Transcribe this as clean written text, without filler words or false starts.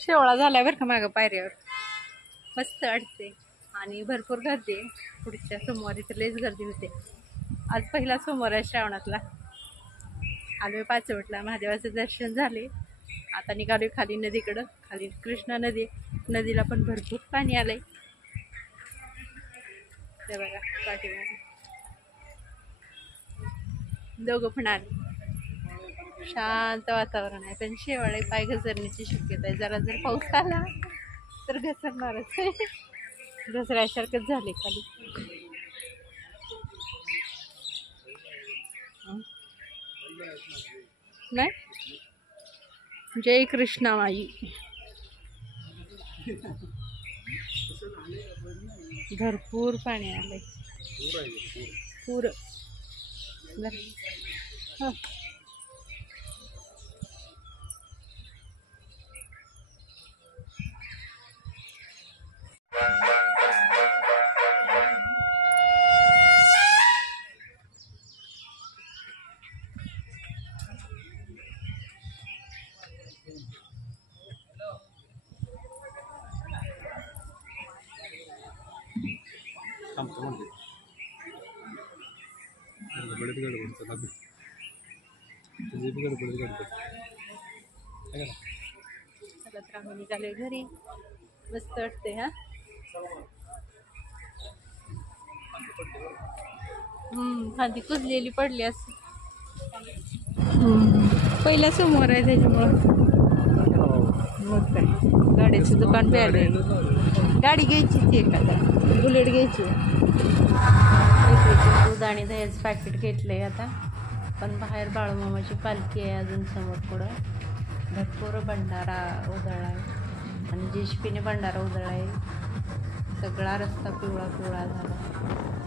शेवळा झालाय बरं का मागं पायऱ्यावर, मस्त वाटते आणि भरपूर गर्दी आहे. पुढच्या सोमवारी तर लईच गर्दी होते. आज पहिला सोमवार आहे श्रावणातला. आलोय पाचवटला, महादेवाचं दर्शन झाले. आता निघालोय खाली नदीकडं. खाली कृष्णा नदी, नदीला पण भरपूर पाणी आलंय. ते बघा पाठीमागे दोघं पण आले. शांत वातावरण आहे, पण शेवाळे पाय घसरण्याची शक्यता आहे. जरा जर पाऊस आला तर घसरणारच आहे. घसऱ्यासारखंच झाले खाली. नाही, जय कृष्णा माई. भरपूर पाणी आलंय, पूर. आम्ही निघालोय घरी. मस्त वाटते. हा, खांदी कुजलेली पडली असं. पहिला समोर आहे त्याच्यामुळं. मग काय, गाडीचं दुकान बी आले. गाडी घ्यायची ती एखादा, बुलेट घ्यायची. दूध आणि दह्याचं पॅकेट घेतलंय आता. पण बाहेर बाळूमामाची पालखी आहे अजून समोर. पुढं भरपूर भंडारा उधळला आहे आणि जेशपीने भंडारा उधळला आहे. सगळा रस्ता पिवळा पिवळा झाला.